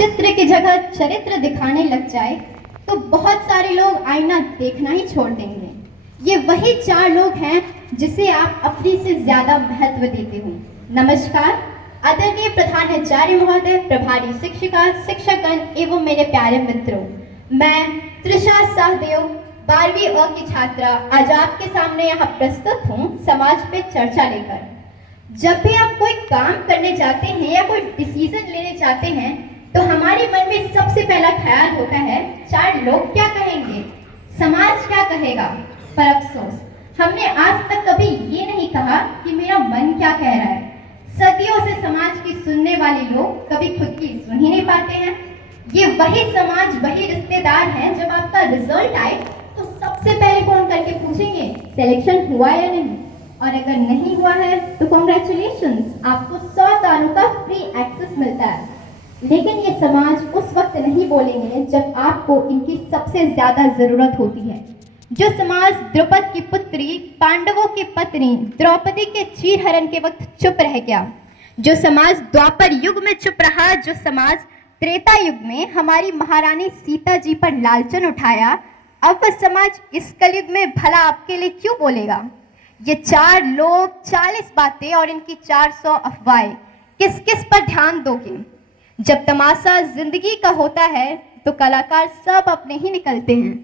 चित्र की जगह चरित्र दिखाने लग जाए तो बहुत सारे लोग आईना देखना ही छोड़ देंगे। ये वही 4 लोग हैं जिसे आप अपनी से ज्यादा महत्व देते हो। नमस्कार, आदरणीय प्रधानाचार्य महोदय, प्रभारी शिक्षिका, शिक्षकगण एवं मेरे प्यारे मित्रों, मैं त्रिशा सहदेव 12वीं अ की छात्रा आज आपके सामने यहाँ प्रस्तुत हूँ समाज पे चर्चा लेकर। जब भी आप कोई काम करने जाते हैं या कोई डिसीजन लेने जाते हैं तो हमारे मन में सबसे पहला ख्याल होता है 4 लोग क्या कहेंगे, समाज क्या कहेगा। पर अफसोस हमने आज तक कभी ये नहीं कहा कि मेरा मन क्या कह रहा है। सदियों से समाज की सुनने वाले लोग कभी खुद की सुन ही नहीं पाते हैं। ये वही समाज, वही रिश्तेदार हैं, जब आपका रिजल्ट आए तो सबसे पहले फोन करके पूछेंगे सिलेक्शन हुआ या नहीं, और अगर नहीं हुआ है तो कॉन्ग्रेचुलेशंस, आपको 100 तारों का फ्री एक्सेस मिलता है। लेकिन ये समाज उस वक्त नहीं बोलेंगे जब आपको इनकी सबसे ज्यादा जरूरत होती है। जो समाज द्रौपद की पुत्री, पांडवों की पत्नी द्रौपदी के चीरहरण के वक्त चुप रह गया, जो समाज द्वापर युग में चुप रहा, जो समाज त्रेता युग में हमारी महारानी सीता जी पर लालचन उठाया, अब वह समाज इस कलयुग में भला आपके लिए क्यों बोलेगा। ये 4 लोग, 40 बातें और इनकी 400 अफवाहें, किस किस पर ध्यान दोगे। जब तमाशा जिंदगी का होता है तो कलाकार सब अपने ही निकलते हैं।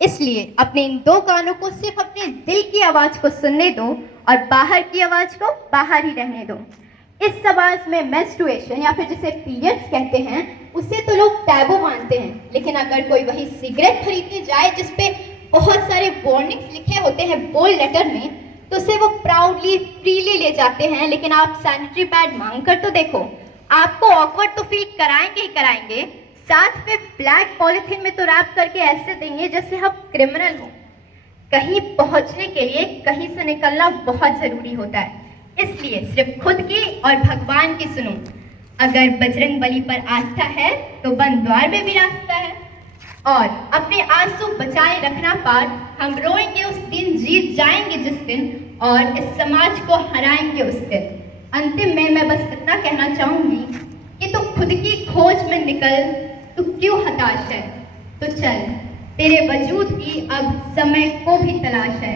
इसलिए अपने इन 2 कानों को सिर्फ अपने दिल की आवाज को सुनने दो और बाहर की आवाज को बाहर ही रहने दो। इस समाज में मेंस्ट्रुएशन या फिर जिसे पीरियड्स कहते हैं उसे तो लोग टैबू मानते हैं, लेकिन अगर कोई वही सिगरेट खरीदने जाए जिसपे बहुत सारे वार्निंग्स लिखे होते हैं बोल्ड लेटर में, तो उसे वो प्राउडली फ्रीली ले जाते हैं। लेकिन आप सैनिटरी पैड मांग कर तो देखो, आपको ऑकवर्ड तो फील कराएंगे ही कराएंगे, साथ में ब्लैक पॉलिथीन में तो रैप करके ऐसे देंगे जैसे हम क्रिमिनल हो। कहीं पहुंचने के लिए कहीं से निकलना बहुत जरूरी होता है, इसलिए सिर्फ खुद की और भगवान की सुनो। अगर बजरंग बली पर आस्था है तो बंद द्वार में भी रास्ता है। और अपने आंसू बचाए रखना पार, हम रोएंगे उस दिन, जीत जाएंगे जिस दिन, और इस समाज को हराएंगे उस दिन। अंतिम में मैं बस इतना कहना चाहूंगी कि तू खुद की खोज में निकल, तू क्यों हताश है, तो चल, तेरे वजूद की अब समय को भी तलाश है।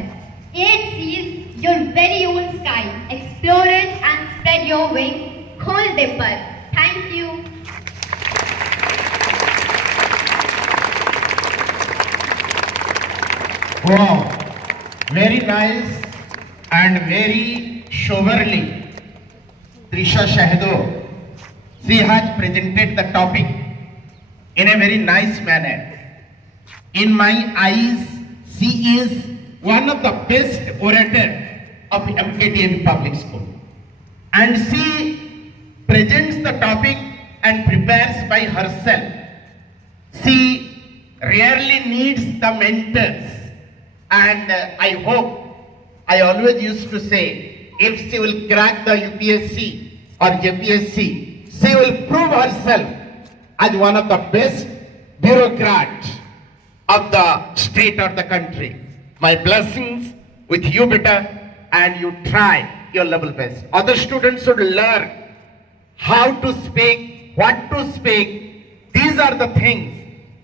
It sees your very own sky, explore it and spread your wing, खोल दे पर। Thank you. Wow, very nice and very soberly. Trisha Shahdo, she has presented the topic in a very nice manner. In my eyes, she is one of the best orator of MKTM Public School, and she presents the topic and prepares by herself. She rarely needs the mentors, and I hope, I always used to say, if she will crack the UPSC or JPSC, she will prove herself as one of the best bureaucrats of the state or the country. My blessings with you, beta, and you try your level best. Other students should learn how to speak, what to speak. These are the things.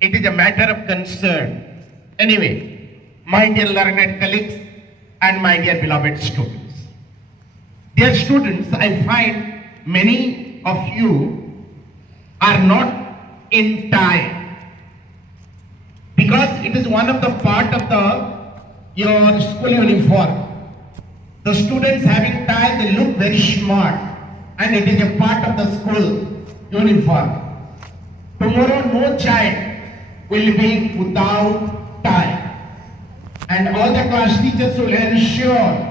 It is a matter of concern. Anyway, my dear learned colleagues and my dear beloved students. Dear students, I find many of you are not in time, because it is one of the part of your school uniform. The students having tie, they look very smart, and it is a part of the school uniform. Tomorrow no child will be without tie, and all the class teachers will ensure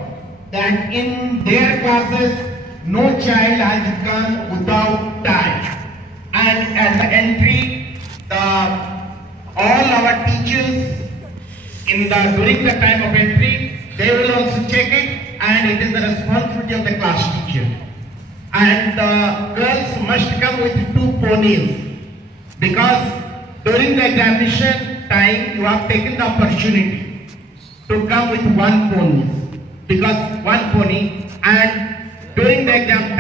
that in their classes no child has come without tie. And at the entry, all our teachers during the time of entry, they will also check it, and it is the responsibility of the class teacher. And the girls must come with 2 ponies, because during the examination time you have taken the opportunity to come with 1 pony, because 1 pony, and during the exam